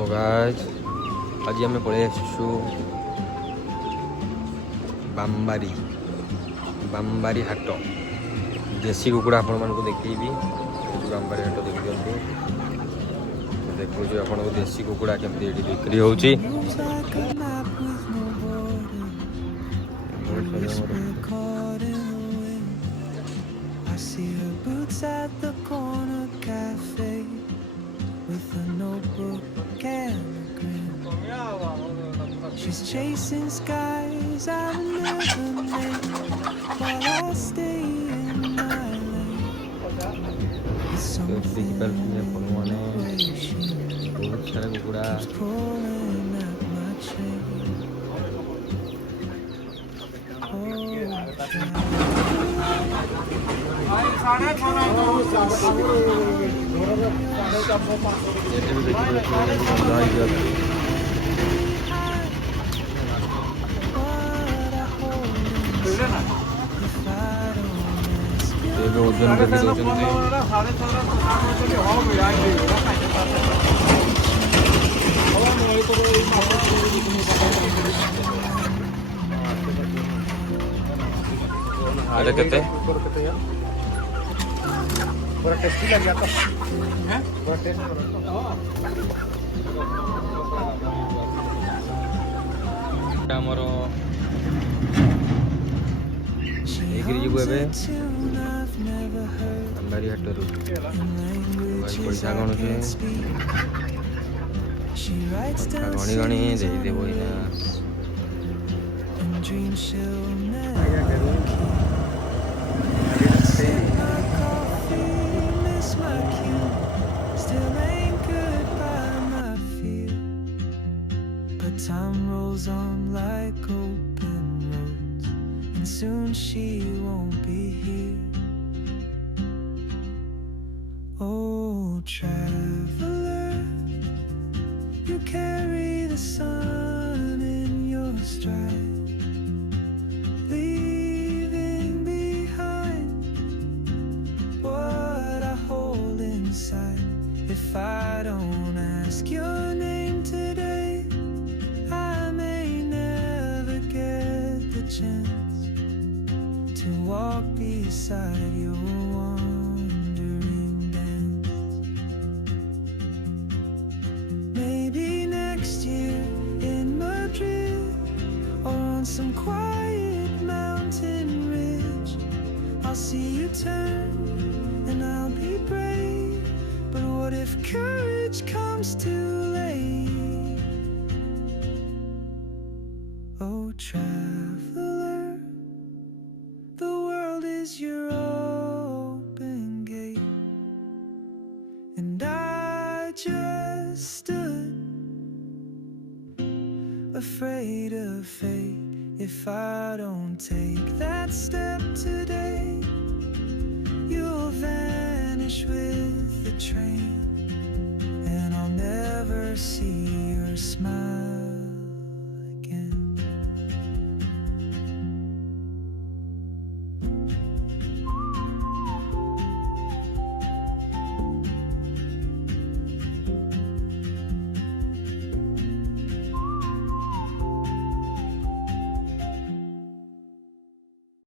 So guys आज आम पलि आसु बाम्बारी बाम्बारी हाट देसी कुकुड़ा आपण मानक देखी बाम्बारी हाट देखी देखु आपन को देसी कुकुड़ा केमती बिक्री होची with a notebook and a grin. She's chasing skies I've never made while I stay in my lane. It's something the way she keeps pulling at my chain. ओजन देखी अरे कहते पूरा टेस्टी लग जाता है पूरा टेस्ट आमर जीवु ए बारी हाटरू पैसा गणुचे गणी गणी देदेव Time rolls on like open roads, and soon she won't be here. Oh, traveler, you carry the sun in your stride, leaving behind what I hold inside. If I don't ask your name today, chance to walk beside your wandering dance. Maybe next year in Madrid or on some quiet mountain ridge, I'll see you turn and I'll be brave. But what if courage comes too late? Oh, traveler, the world is your open gate, and I just stood afraid of fate. If I don't take that step today, you'll vanish.